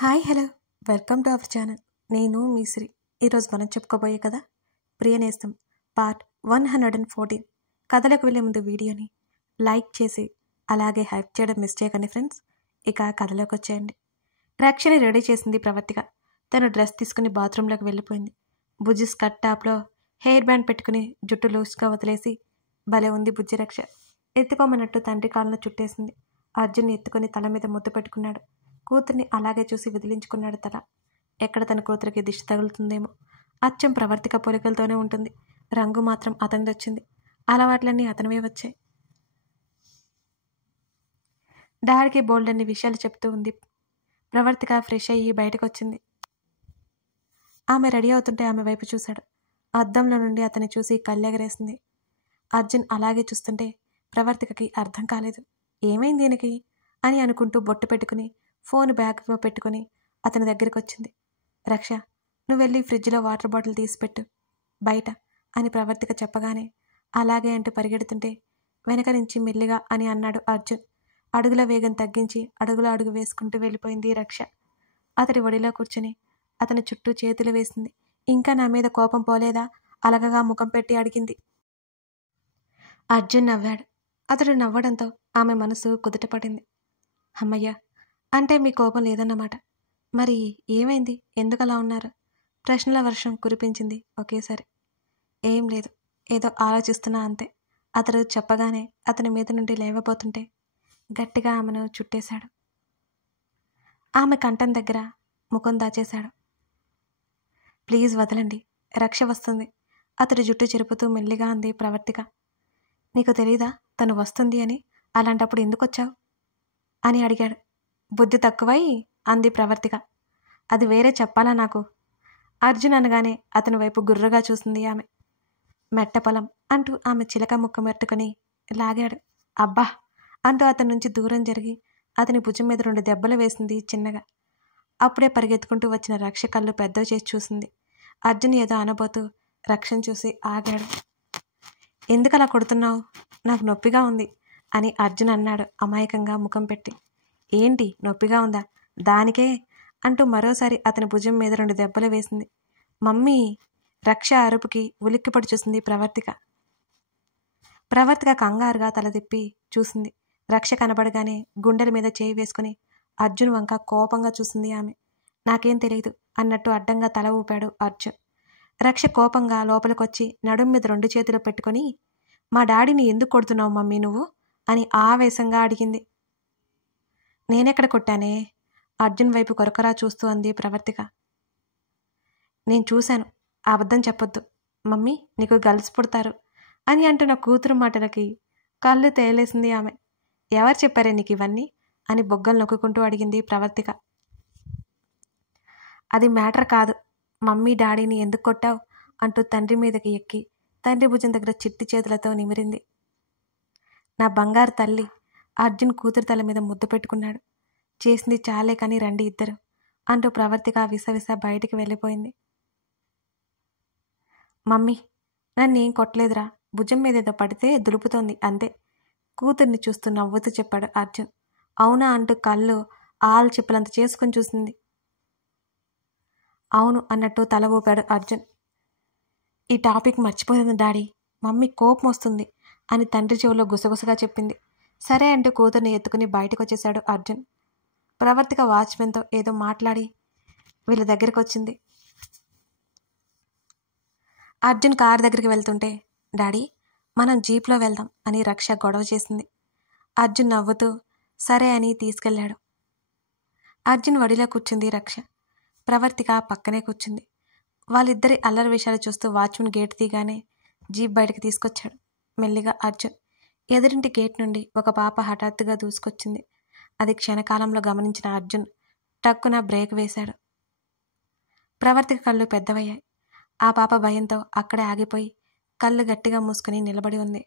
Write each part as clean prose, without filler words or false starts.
Hi hello welcome to our channel. నేను మీ శ్రీ. ఈరోజు మనం చెప్పుకోబోయే కదా ప్రియనేస్తం పార్ట్ 114. కథలకు వెళ్ళే ముందు వీడియోని లైక్ చేసి అలాగే హైప్ చేయడం మిస్ చేయకండి ఫ్రెండ్స్. ఇక కథలోకి వచ్చేయండి. రక్షని రెడీ చేసింది ప్రవర్తిక. తను డ్రెస్ తీసుకుని బాత్రూంలోకి వెళ్ళిపోయింది. బుజ్జి స్కర్ట్ టాప్లో హెయిర్ బ్యాండ్ పెట్టుకుని జుట్టు లూజ్గా వదిలేసి భలే ఉంది బుజ్జి రక్ష. ఎత్తుకోమన్నట్టు తండ్రి కాళ్ళను చుట్టేసింది. అర్జున్ ఎత్తుకొని తల మీద ముద్దు పెట్టుకున్నాడు. కూతుర్ని అలాగే చూసి విదిలించుకున్నాడు తల. ఎక్కడ తన కూతురికి దిష్టి తగులుతుందేమో. అచ్చం ప్రవర్తిక పోలికలతోనే ఉంటుంది. రంగు మాత్రం అతనిది వచ్చింది. అలవాట్లన్నీ అతనివే వచ్చాయి. డాడీకి బోల్డన్ని విషయాలు చెప్తూ ఉంది. ప్రవర్తిక ఫ్రెష్ అయ్యి బయటకు వచ్చింది. ఆమె రెడీ అవుతుంటే ఆమె వైపు చూశాడు. అద్దంలో నుండి అతన్ని చూసి కళ్ళెగరేసింది. అర్జున్ అలాగే చూస్తుంటే ప్రవర్తికకి అర్థం కాలేదు. ఏమైంది దీనికి అని అనుకుంటూ బొట్టు పెట్టుకుని ఫోన్ బ్యాగ్లో పెట్టుకుని అతని దగ్గరికి వచ్చింది. రక్ష, నువ్వు వెళ్ళి ఫ్రిడ్జ్లో వాటర్ బాటిల్ తీసిపెట్టు బయట అని ప్రవర్తిక చెప్పగానే అలాగే అంటూ పరిగెడుతుంటే వెనక నుంచి మెల్లిగా అని అన్నాడు అర్జున్. అడుగుల వేగం తగ్గించి అడుగులో అడుగు వేసుకుంటూ వెళ్ళిపోయింది రక్ష. అతడి ఒడిలో కూర్చుని అతని చుట్టూ చేతులు వేసింది. ఇంకా నా మీద కోపం పోలేదా అలగగా ముఖం పెట్టి అడిగింది. అర్జున్ నవ్వాడు. అతడు నవ్వడంతో ఆమె మనసు కుదుటపడింది. అమ్మయ్య, అంటే మీ కోపం లేదన్నమాట. మరి ఏమైంది, ఎందుకలా ఉన్నారు? ప్రశ్నల వర్షం కురిపించింది ఒకేసారి. ఏం లేదు, ఏదో ఆలోచిస్తున్నా అంతే. అతడు చెప్పగానే అతని మీద నుండి లేవబోతుంటే గట్టిగా ఆమెను చుట్టేశాడు. ఆమె కంఠం దగ్గర ముఖం దాచేశాడు. ప్లీజ్ వదలండి, రక్ష వస్తుంది. అతడి జుట్టు చెరుపుతూ మెల్లిగా అంది ప్రవర్తిక. నీకు తెలీదా తను వస్తుంది అని? అలాంటప్పుడు ఎందుకొచ్చావు అని అడిగాడు. బుద్ధి తక్కువై అంది ప్రవర్తిక. అది వేరే చెప్పాలా నాకు? అర్జున్ అనగానే అతని వైపు గుర్రుగా చూసింది ఆమె. మెట్టపొలం అంటూ ఆమె చిలక ముక్క మెట్టుకుని లాగాడు. అబ్బా అంటూ అతని నుంచి దూరం జరిగి అతని భుజం మీద 2 దెబ్బలు వేసింది చిన్నగా. అప్పుడే పరిగెత్తుకుంటూ వచ్చిన రక్ష కళ్ళు పెద్దవి చేసి చూసింది. అర్జున్ ఏదో అనబోతూ రక్షను చూసి ఆగాడు. ఎందుకలా కొడుతున్నావు? నాకు నొప్పిగా ఉంది అని అర్జున్ అన్నాడు అమాయకంగా ముఖం పెట్టి. ఏంటి నొప్పిగా ఉందా? దానికే అంటూ మరోసారి అతని భుజం మీద 2 దెబ్బలు వేసింది. మమ్మీ! రక్ష అరుపుకి ఉలిక్కిపడి చూసింది ప్రవర్తిక. ప్రవర్తిక కంగారుగా తలదిప్పి చూసింది. రక్ష కనబడగానే గుండెల మీద చేయి వేసుకుని అర్జున్ వంక కోపంగా చూసింది ఆమె. నాకేం తెలియదు అన్నట్టు అడ్డంగా తల ఊపాడు అర్జున్. రక్ష కోపంగా లోపలికొచ్చి నడుం మీద 2 చేతులు పెట్టుకుని మా డాడీని ఎందుకు కొడుతున్నావు మమ్మీ నువ్వు అని ఆవేశంగా అడిగింది. నేనెక్కడ కొట్టానే? అర్జున్ వైపు కొరకరా చూస్తూ అంది ప్రవర్తిక. నేను చూశాను, అబద్ధం చెప్పొద్దు. మమ్మీ నీకు గర్ల్స్ పుడతారు అని అంటున్న కూతురు మాటలకి కళ్ళు తేలేసింది ఆమె. ఎవరు చెప్పారే నీకు ఇవన్నీ అని బొగ్గలు నొక్కుంటూ అడిగింది ప్రవర్తిక. అది మ్యాటర్ కాదు. మమ్మీ డాడీని ఎందుకు కొట్టావు అంటూ తండ్రి మీదకి ఎక్కి తండ్రి భుజం దగ్గర చిట్టి చేతులతో నిమిరింది. నా బంగారు తల్లి. అర్జున్ కూతురు తల మీద ముద్దు పెట్టుకున్నాడు. చేసింది చాలే కానీ రండి ఇద్దరు అంటూ ప్రవర్తిక విసవిస బయటికి వెళ్ళిపోయింది. మమ్మీ నన్నేం కొట్టలేదురా, భుజం మీద ఏదో పడితే దులుపుతోంది అంతే కూతుర్ని చూస్తూ నవ్వుతూ చెప్పాడు అర్జున్. అవునా అంటూ కళ్ళు ఆలు చెప్పులంత చేసుకుని చూసింది. అవును అన్నట్టు తల ఊపాడు అర్జున్. ఈ టాపిక్ మర్చిపోయింది డాడీ, మమ్మీ కోపం వస్తుంది అని తండ్రి చెవిలో గుసగుసగా చెప్పింది. సరే అంటూ కూతుర్ని ఎత్తుకుని బయటకు వచ్చేశాడు అర్జున్. ప్రవర్తిక వాచ్మెన్తో ఏదో మాట్లాడి వీళ్ళ దగ్గరికి వచ్చింది. అర్జున్ కారు దగ్గరికి వెళ్తుంటే డాడీ మనం జీప్లో వెళ్దాం అని రక్ష గొడవ చేసింది. అర్జున్ నవ్వుతూ సరే అని తీసుకెళ్లాడు. అర్జున్ వడిలో కూర్చుంది రక్ష. ప్రవర్తిక పక్కనే కూర్చుంది. వాళ్ళిద్దరి అల్లరి విషయాలు చూస్తూ వాచ్మెన్ గేట్ తీగానే జీప్ బయటకు తీసుకొచ్చాడు మెల్లిగా అర్జున్. ఎదురింటి గేట్ నుండి ఒక పాప హఠాత్తుగా దూసుకొచ్చింది. అది క్షణకాలంలో గమనించిన అర్జున్ టక్కున బ్రేక్ వేశాడు. ప్రవర్తిక కళ్ళు పెద్దవయ్యాయి. ఆ పాప భయంతో అక్కడే ఆగిపోయి కళ్ళు గట్టిగా మూసుకుని నిలబడి ఉంది.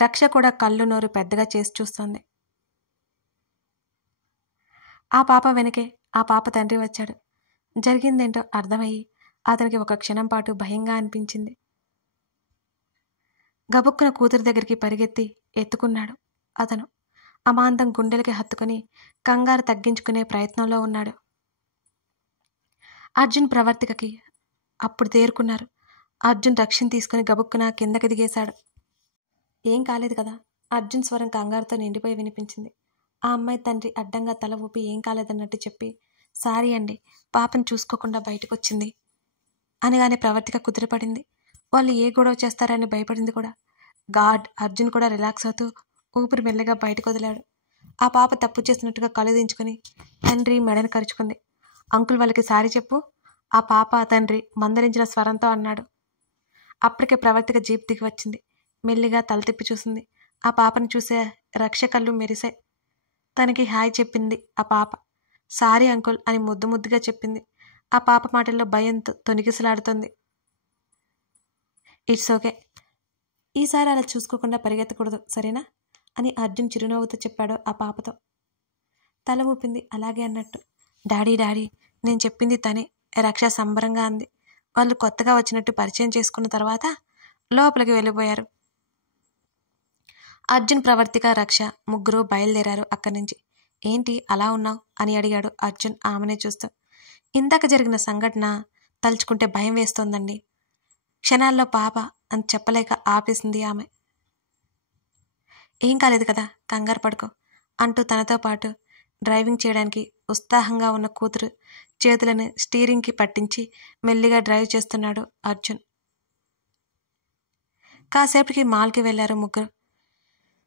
రక్ష కూడా కళ్ళు నోరు పెద్దగా చేసి చూస్తోంది. ఆ పాప వెనకే ఆ పాప తండ్రి వచ్చాడు. జరిగిందేంటో అర్థమయ్యి అతనికి ఒక క్షణం పాటు భయంగా అనిపించింది. గబుక్కున కూతురు దగ్గరికి పరిగెత్తి ఎత్తుకున్నాడు అతను. అమాంతం గుండెలకి హత్తుకుని కంగారు తగ్గించుకునే ప్రయత్నంలో ఉన్నాడు. అర్జున్ ప్రవర్తికకి అప్పుడు తేరుకున్నారు. అర్జున్ రక్షణ తీసుకుని గబుక్కున కిందకి దిగేశాడు. ఏం కాలేదు కదా? అర్జున్ స్వరం కంగారుతో నిండిపోయి వినిపించింది. ఆ అమ్మాయి తండ్రి అడ్డంగా తల ఊపి ఏం కాలేదన్నట్టు చెప్పి, సారీ అండి, పాపను చూసుకోకుండా బయటకొచ్చింది అనగానే ప్రవర్తిక కుదిరిపడింది. వాళ్ళు ఏ గొడవ చేస్తారని భయపడింది కూడా. గాడ్! అర్జున్ కూడా రిలాక్స్ అవుతూ ఊపిరి మెల్లగా బయటకు వదిలాడు. ఆ పాప తప్పు చేసినట్టుగా కళ్ళు దించుకుని తండ్రి మెడను కరుచుకుంది. అంకుల్ వాళ్ళకి సారీ చెప్పు, ఆ పాప తండ్రి మందరించిన స్వరంతో అన్నాడు. అప్పటికే ప్రవర్తిక జీప్ దిగి వచ్చింది. మెల్లిగా తల తిప్పి చూసింది. ఆ పాపను చూసే రక్ష కళ్ళు మెరిసే. తనకి హాయ్ చెప్పింది ఆ పాప. సారీ అంకుల్ అని ముద్దు ముద్దుగా చెప్పింది. ఆ పాప మాటల్లో భయంతో తొనికిసలాడుతోంది. ఇట్స్ ఓకే, ఈసారి అలా చూసుకోకుండా పరిగెత్తకూడదు, సరేనా అని అర్జున్ చిరునవ్వుతో చెప్పాడు ఆ పాపతో. తల ఊపింది అలాగే అన్నట్టు. డాడీ డాడీ, నేను చెప్పింది తనే, రక్ష సంబరంగా అంది. వాళ్ళు కొత్తగా వచ్చినట్టు పరిచయం చేసుకున్న తర్వాత లోపలికి వెళ్ళిపోయారు. అర్జున్, ప్రవర్తిక, రక్ష ముగ్గురు బయలుదేరారు అక్కడి నుంచి. ఏంటి అలా ఉన్నావు అని అడిగాడు అర్జున్ ఆమెనే చూస్తూ. ఇందాక జరిగిన సంఘటన తలుచుకుంటే భయం వేస్తోందండి. క్షణాల్లో పాప అని చెప్పలేక ఆపేసింది ఆమె. ఏం కాలేదు కదా, కంగారు పడుకో అంటూ తనతో పాటు డ్రైవింగ్ చేయడానికి ఉత్సాహంగా ఉన్న కూతురు చేతులను స్టీరింగ్కి పట్టించి మెల్లిగా డ్రైవ్ చేస్తున్నాడు అర్జున్. కాసేపటికి మాల్కి వెళ్లారు ముగ్గురు.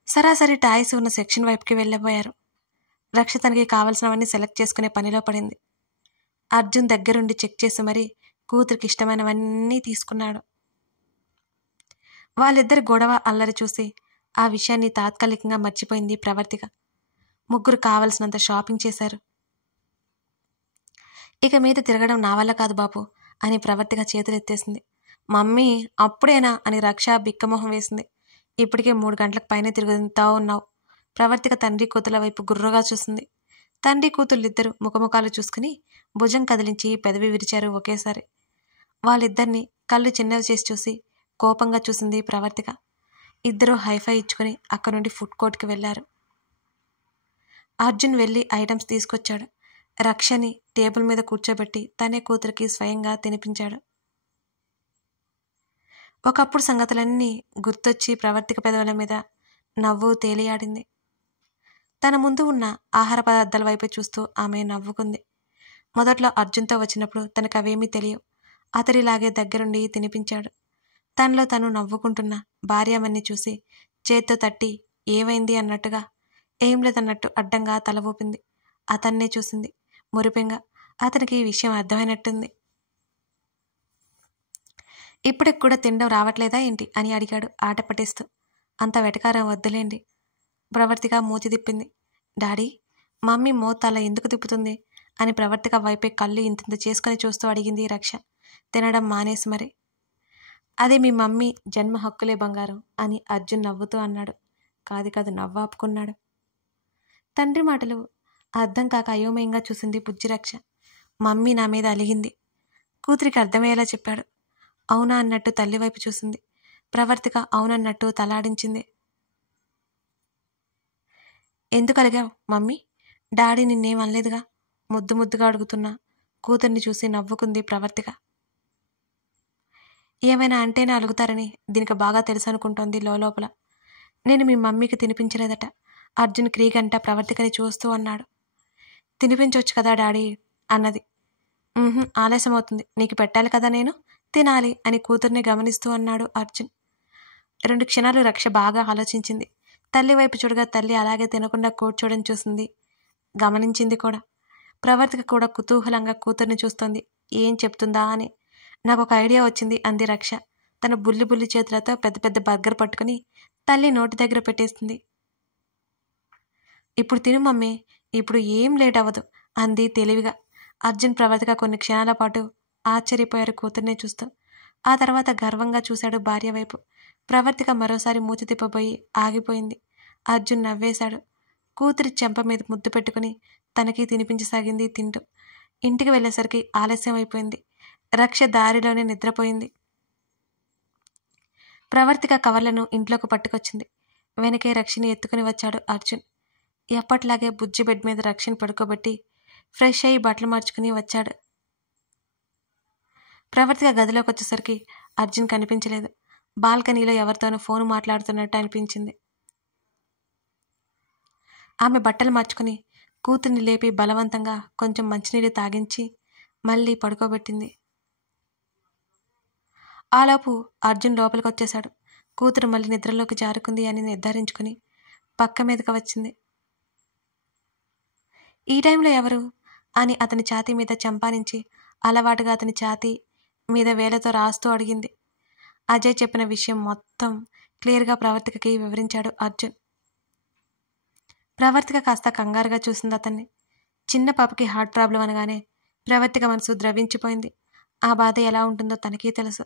సరాసరి టాయ్స్ ఉన్న సెక్షన్ వైపుకి వెళ్ళబోయారు. రక్ష తనకి కావలసినవన్నీ సెలెక్ట్ చేసుకునే పనిలో పడింది. అర్జున్ దగ్గరుండి చెక్ చేసి మరీ కూతురికి ఇష్టమైనవన్నీ తీసుకున్నాడు. వాళ్ళిద్దరి గొడవ అల్లరి చూసి ఆ విషయాన్ని తాత్కాలికంగా మర్చిపోయింది ప్రవర్తిక. ముగ్గురు కావలసినంత షాపింగ్ చేశారు. ఇక మీద తిరగడం నా వల్ల కాదు బాబు అని ప్రవర్తిక చేతులెత్తేసింది. మమ్మీ అప్పుడేనా అని రక్ష బిక్కమొహం వేసింది. ఇప్పటికే 3 గంటలకు పైనే తిరుగుతా ఉన్నావు. ప్రవర్తిక తండ్రి కూతుల వైపు గుర్రగా చూసింది. తండ్రి కూతుళ్ళిద్దరూ ముఖముఖాలు చూసుకుని భుజం కదిలించి పెదవి విరిచారు ఒకేసారి. వాళ్ళిద్దరినీ కళ్ళు చిన్నవి చేసి చూసి కోపంగా చూసింది ప్రవర్తిక. ఇద్దరూ హైఫై ఇచ్చుకుని అక్కడి నుండి ఫుడ్ కోర్ట్కి వెళ్లారు. అర్జున్ వెళ్ళి ఐటమ్స్ తీసుకొచ్చాడు. రక్షని టేబుల్ మీద కూర్చోబెట్టి తనే కూతురికి స్వయంగా తినిపించాడు. ఒకప్పుడు సంగతులన్నీ గుర్తొచ్చి ప్రవర్తిక పెదవుల మీద నవ్వు తేలియాడింది. తన ముందు ఉన్న ఆహార పదార్థాల వైపు చూస్తూ ఆమె నవ్వుకుంది. మొదట్లో అర్జున్తో వచ్చినప్పుడు తనకు అవేమీ తెలియవు. అతడిలాగే దగ్గరుండి తినిపించాడు. తనలో తను నవ్వుకుంటున్న భార్యమన్ని చూసి చేత్తో తట్టి ఏమైంది అన్నట్టుగా ఏం లేదన్నట్టు అడ్డంగా తల ఊపింది. అతన్నే చూసింది మురిపెంగా. అతనికి ఈ విషయం అర్థమైనట్టుంది. ఇప్పటికి కూడా తినడం రావట్లేదా ఏంటి అని అడిగాడు ఆట పట్టిస్తూ. అంత వెటకారం వద్దులేండి. ప్రవర్తిక మూతి తిప్పింది. డాడీ, మమ్మీ మోత అలా ఎందుకు తిప్పుతుంది అని ప్రవర్తిక వైపే కళ్ళు ఇంతింత చేసుకుని చూస్తూ అడిగింది రక్ష. తినడం మానేసి మరి. అదే మీ మమ్మీ జన్మ హక్కులే బంగారం అని అర్జున్ నవ్వుతూ అన్నాడు. కాదు నవ్వాపుకున్నాడు. తండ్రి మాటలు అర్థం కాక అయోమయంగా చూసింది బుజ్జిరక్ష. మమ్మీ నా మీద అలిగింది. కూతురికి అర్థమయ్యేలా చెప్పాడు. అవునా అన్నట్టు తల్లి వైపు చూసింది. ప్రవర్తిక అవునన్నట్టు తలాడించింది. ఎందుకు అలిగావు మమ్మీ? డాడీ నిన్నేం అనలేదుగా ముద్దు ముద్దుగా అడుగుతున్నా కూతుర్ని చూసి నవ్వుకుంది ప్రవర్తిక. ఏమైనా అంటేనే అలుగుతారని దీనికి బాగా తెలుసు అనుకుంటోంది లోపల. నేను మీ మమ్మీకి తినిపించలేదట. అర్జున్ క్రీగంట ప్రవర్తికని చూస్తూ అన్నాడు. తినిపించవచ్చు కదా డాడీ అన్నది. ఆలస్యం అవుతుంది, నీకు పెట్టాలి కదా, నేను తినాలి అని కూతుర్ని గమనిస్తూ అన్నాడు అర్జున్. 2 క్షణాలు రక్ష బాగా ఆలోచించింది. తల్లి వైపు చూడగా తల్లి అలాగే తినకుండా కూర్చోవడం చూసింది, గమనించింది కూడా. ప్రవర్తిక కూడా కుతూహలంగా కూతుర్ని చూస్తోంది. ఏం చెప్తుందా అని. నాకు ఒక ఐడియా వచ్చింది అంది రక్ష. తన బుల్లి చేతులతో పెద్ద పెద్ద బర్గర్ పట్టుకుని తల్లి నోటి దగ్గర పెట్టేస్తుంది. ఇప్పుడు తిను మమ్మీ, ఇప్పుడు ఏం లేట్ అవ్వదు అంది తెలివిగా. అర్జున్, ప్రవర్తిక కొన్ని క్షణాల పాటు ఆశ్చర్యపోయారు కూతుర్నే చూస్తూ. ఆ తర్వాత గర్వంగా చూశాడు భార్య వైపు. ప్రవర్తిక మరోసారి మూతి తిప్పబోయి ఆగిపోయింది. అర్జున్ నవ్వేశాడు. కూతురి చెంప మీద ముద్దు పెట్టుకుని తనకి తినిపించసాగింది తింటూ. ఇంటికి వెళ్ళేసరికి ఆలస్యం అయిపోయింది. రక్ష దారిలోనే నిద్రపోయింది. ప్రవర్తిక కవర్లను ఇంట్లోకి పట్టుకొచ్చింది. వెనకే రక్షని ఎత్తుకుని వచ్చాడు అర్జున్. ఎప్పటిలాగే బుజ్జి బెడ్ మీద రక్షణ పడుకోబెట్టి ఫ్రెష్ అయ్యి బట్టలు మార్చుకుని వచ్చాడు. ప్రవర్తిగా గదిలోకి వచ్చేసరికి అర్జున్ కనిపించలేదు. బాల్కనీలో ఎవరితోనో ఫోన్ మాట్లాడుతున్నట్టు అనిపించింది. ఆమె బట్టలు మార్చుకుని కూతుర్ని లేపి బలవంతంగా కొంచెం మంచినీళ్ళు తాగించి మళ్ళీ పడుకోబెట్టింది. ఆలోపు అర్జున్ లోపలికి వచ్చేశాడు. కూతురు మళ్ళీ నిద్రలోకి జారుకుంది అని నిర్ధారించుకుని పక్క మీదకి వచ్చింది. ఈ టైంలో ఎవరు అని అతని ఛాతీ మీద చంపానించి అలవాటుగా అతని ఛాతీ మీద వేలతో రాస్తూ అడిగింది. అజయ్ చెప్పిన విషయం మొత్తం క్లియర్గా ప్రవర్తికకి వివరించాడు అర్జున్. ప్రవర్తిక కాస్త కంగారుగా చూసింది అతన్ని. చిన్న పాపకి హార్ట్ ప్రాబ్లం అనగానే ప్రవర్తిక మనసు ద్రవించిపోయింది. ఆ బాధ ఎలా ఉంటుందో తనకీ తెలుసు.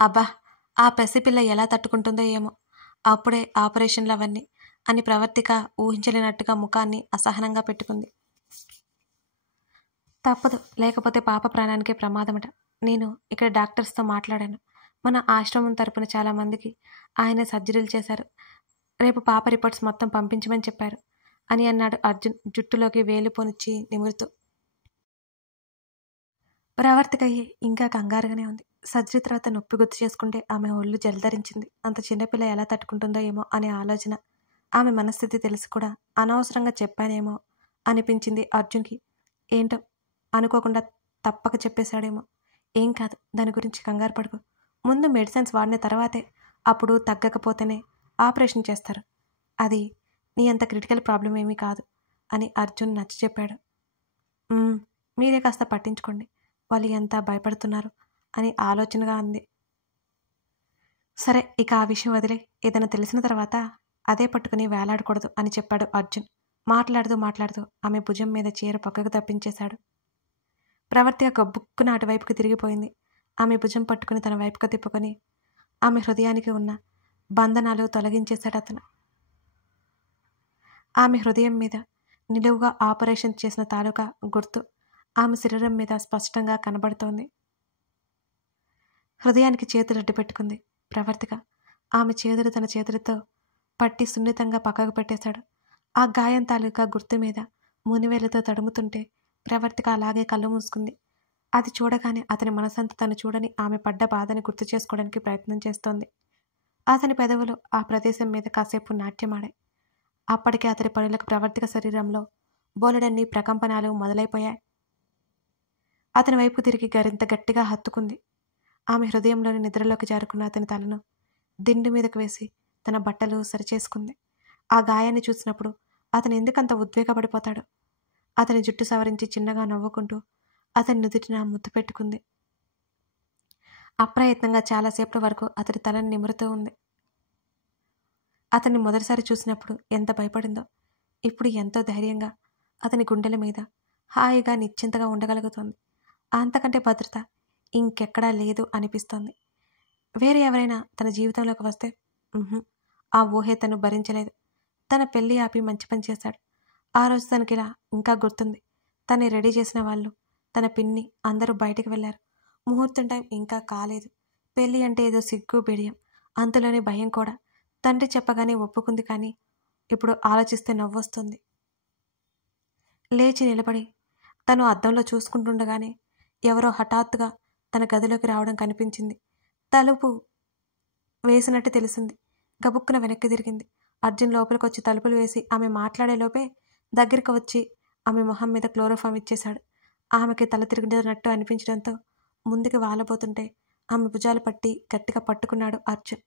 అబ్బా, ఆ పసిపిల్ల ఎలా తట్టుకుంటుందో ఏమో, అప్పుడే ఆపరేషన్లు అవన్నీ అని ప్రవర్తిక ఊహించలేనట్టుగా ముఖాన్ని అసహనంగా పెట్టుకుంది. తప్పదు, లేకపోతే పాప ప్రాణానికే ప్రమాదమట. నేను ఇక్కడ డాక్టర్స్తో మాట్లాడాను. మన ఆశ్రమం తరపున చాలామందికి ఆయన సర్జరీలు చేశారు. రేపు పాప రిపోర్ట్స్ మొత్తం పంపించమని చెప్పారు అని అన్నాడు అర్జున్ జుట్టులోకి వేలు పొనిచ్చి నిమురుతూ. ప్రవర్తిక ఇంకా కంగారుగానే ఉంది. సర్జరీ తర్వాత నొప్పి గుర్తు చేసుకుంటే ఆమె ఒళ్ళు జలధరించింది. అంత చిన్నపిల్ల ఎలా తట్టుకుంటుందో ఏమో అనే ఆలోచన, ఆమె మనస్థితి తెలిసి కూడా అనవసరంగా చెప్పానేమో అనిపించింది అర్జున్కి. ఏంటో అనుకోకుండా తప్పక చెప్పేశాడేమో. ఏం కాదు, దాని గురించి కంగారు పడుకో. ముందు మెడిసిన్స్ వాడిన తర్వాతే, అప్పుడు తగ్గకపోతేనే ఆపరేషన్ చేస్తారు. అది నీ అంత క్రిటికల్ ప్రాబ్లం ఏమీ కాదు అని అర్జున్ నచ్చ చెప్పాడు. మీరే కాస్త పట్టించుకోండి, వాళ్ళు ఎంత భయపడుతున్నారు అని ఆలోచనగా అంది. సరే, ఇక ఆ విషయం వదిలే. ఏదైనా తెలిసిన తర్వాత అదే పట్టుకుని వేలాడకూడదు అని చెప్పాడు అర్జున్. మాట్లాడుతూ ఆమె భుజం మీద చీర పక్కకు తప్పించేశాడు. ప్రవర్తిగా గబ్బుక్కున అటువైపుకి తిరిగిపోయింది. ఆమె భుజం పట్టుకుని తన వైపుకు తిప్పుకొని ఆమె హృదయానికి ఉన్న బంధనాలు తొలగించేశాడు అతను. ఆమె హృదయం మీద నిలువుగా ఆపరేషన్ చేసిన తాలూకా గుర్తు ఆమె శరీరం మీద స్పష్టంగా కనబడుతోంది. హృదయానికి చేతులు అడ్డు పెట్టుకుంది ప్రవర్తిక. ఆమె చేతులు తన చేతులతో పట్టి సున్నితంగా పక్కకు పెట్టేశాడు. ఆ గాయం తాలూకా గుర్తు మీద మునివేలతో తడుముతుంటే ప్రవర్తిక అలాగే కళ్ళు మూసుకుంది. అది చూడగానే అతని మనసంతా తను చూడని ఆమె పడ్డ బాధని గుర్తు చేసుకోవడానికి ప్రయత్నం చేస్తోంది. అతని పెదవులు ఆ ప్రదేశం మీద కాసేపు నాట్యమాడాయి. అప్పటికే అతని పనులకు ప్రవర్తిక శరీరంలో బోలెడన్ని ప్రకంపనాలు మొదలైపోయాయి. అతని వైపు తిరిగి గరింత గట్టిగా హత్తుకుంది. ఆమె హృదయంలోని నిద్రలోకి జారుకున్న అతని తలను దిండు మీదకు వేసి తన బట్టలు సరిచేసుకుంది. ఆ గాయాన్ని చూసినప్పుడు అతను ఎందుకంత ఉద్వేగపడిపోతాడు? అతని జుట్టు సవరించి చిన్నగా నవ్వుకుంటూ అతని నుదుటిన ముద్దు పెట్టుకుంది. అప్రయత్నంగా చాలాసేపటి వరకు అతని తలని నిమురుతూ ఉంది. అతన్ని మొదటిసారి చూసినప్పుడు ఎంత భయపడిందో, ఇప్పుడు ఎంతో ధైర్యంగా అతని గుండెల మీద హాయిగా నిశ్చింతగా ఉండగలుగుతోంది. అంతకంటే భద్రత ఇంకెక్కడా లేదు అనిపిస్తోంది. వేరే ఎవరైనా తన జీవితంలోకి వస్తే ఆ ఊహే తను భరించలేదు. తన పెళ్లి ఆపి మంచి పని చేశాడు. ఆ రోజు తనకిలా ఇంకా గుర్తుంది. తన్ని రెడీ చేసిన వాళ్ళు, తన పిన్ని అందరూ బయటకు వెళ్ళారు. ముహూర్తం టైం ఇంకా కాలేదు. పెళ్ళి అంటే ఏదో సిగ్గు బిడియం, అంతలోనే భయం కూడా. తండ్రి చెప్పగానే ఒప్పుకుంది, కానీ ఇప్పుడు ఆలోచిస్తే నవ్వొస్తుంది. లేచి నిలబడి తను అద్దంలో చూసుకుంటుండగానే ఎవరో హఠాత్తుగా తన గదిలోకి రావడం కనిపించింది. తలుపు వేసినట్టు తెలిసింది. గబుక్కున వెనక్కి తిరిగింది. అర్జున్ లోపలికి వచ్చి తలుపులు వేసి ఆమె మాట్లాడేలోపే దగ్గరికి వచ్చి ఆమె మొహం మీద క్లోరోఫామ్ ఇచ్చేశాడు. ఆమెకి తల తిరిగినట్టు అనిపించడంతో ముందుకు వాలబోతుంటే ఆమె భుజాలు పట్టి గట్టిగా పట్టుకున్నాడు అర్జున్.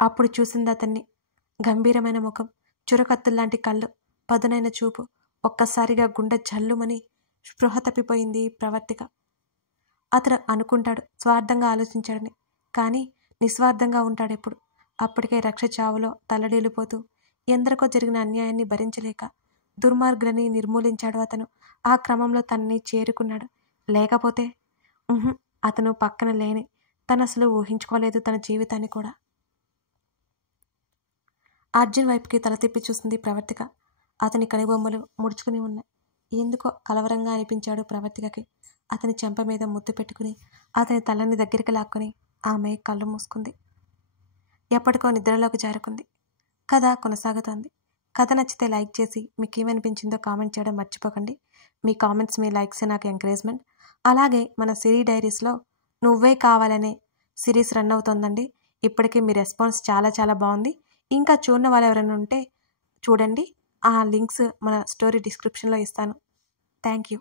అప్పుడు చూసింది అతన్ని. గంభీరమైన ముఖం, చురకత్తుల్లాంటి కళ్ళు, పదునైన చూపు. ఒక్కసారిగా గుండె జల్లుమని స్పృహ తప్పిపోయింది ప్రవర్తిక. అతడు అనుకుంటాడు స్వార్థంగా ఆలోచించాడని, కానీ నిస్వార్థంగా ఉంటాడెప్పుడు. అప్పటికే రక్ష చావులో తల్లడిల్లిపోతూ ఎందరికో జరిగిన అన్యాయాన్ని భరించలేక దుర్మార్గులని నిర్మూలించాడు అతను. ఆ క్రమంలో తనని చేరుకున్నాడు. లేకపోతే అతను పక్కన లేని తను అసలు ఊహించుకోలేదు తన జీవితాన్ని కూడా. అర్జున్ వైపుకి తల తిప్పి చూసింది ప్రవర్తిక. అతని కనుబొమ్మలు ముడుచుకుని ఉన్నాయి. ఎందుకో కలవరంగా అనిపించాడు ప్రవర్తికకి. అతని చెంప మీద ముద్దు పెట్టుకుని అతని తలని దగ్గరికి లాక్కొని ఆమె కళ్ళు మూసుకుంది. ఎప్పటికో నిద్రలోకి జారుకుంది. కథ కొనసాగుతోంది. కథ నచ్చితే లైక్ చేసి మీకేమనిపించిందో కామెంట్ చేయడం మర్చిపోకండి. మీ కామెంట్స్, మీ లైక్సే నాకు ఎంకరేజ్మెంట్. అలాగే మన సిరీ డైరీస్లో నువ్వే కావాలనే సిరీస్ రన్ అవుతోందండి. ఇప్పటికీ మీ రెస్పాన్స్ చాలా చాలా బాగుంది. ఇంకా చూడని వాళ్ళు ఎవరైనా ఉంటే చూడండి. ఆ లింక్స్ మన స్టోరీ డిస్క్రిప్షన్లో ఇస్తాను. Thank you.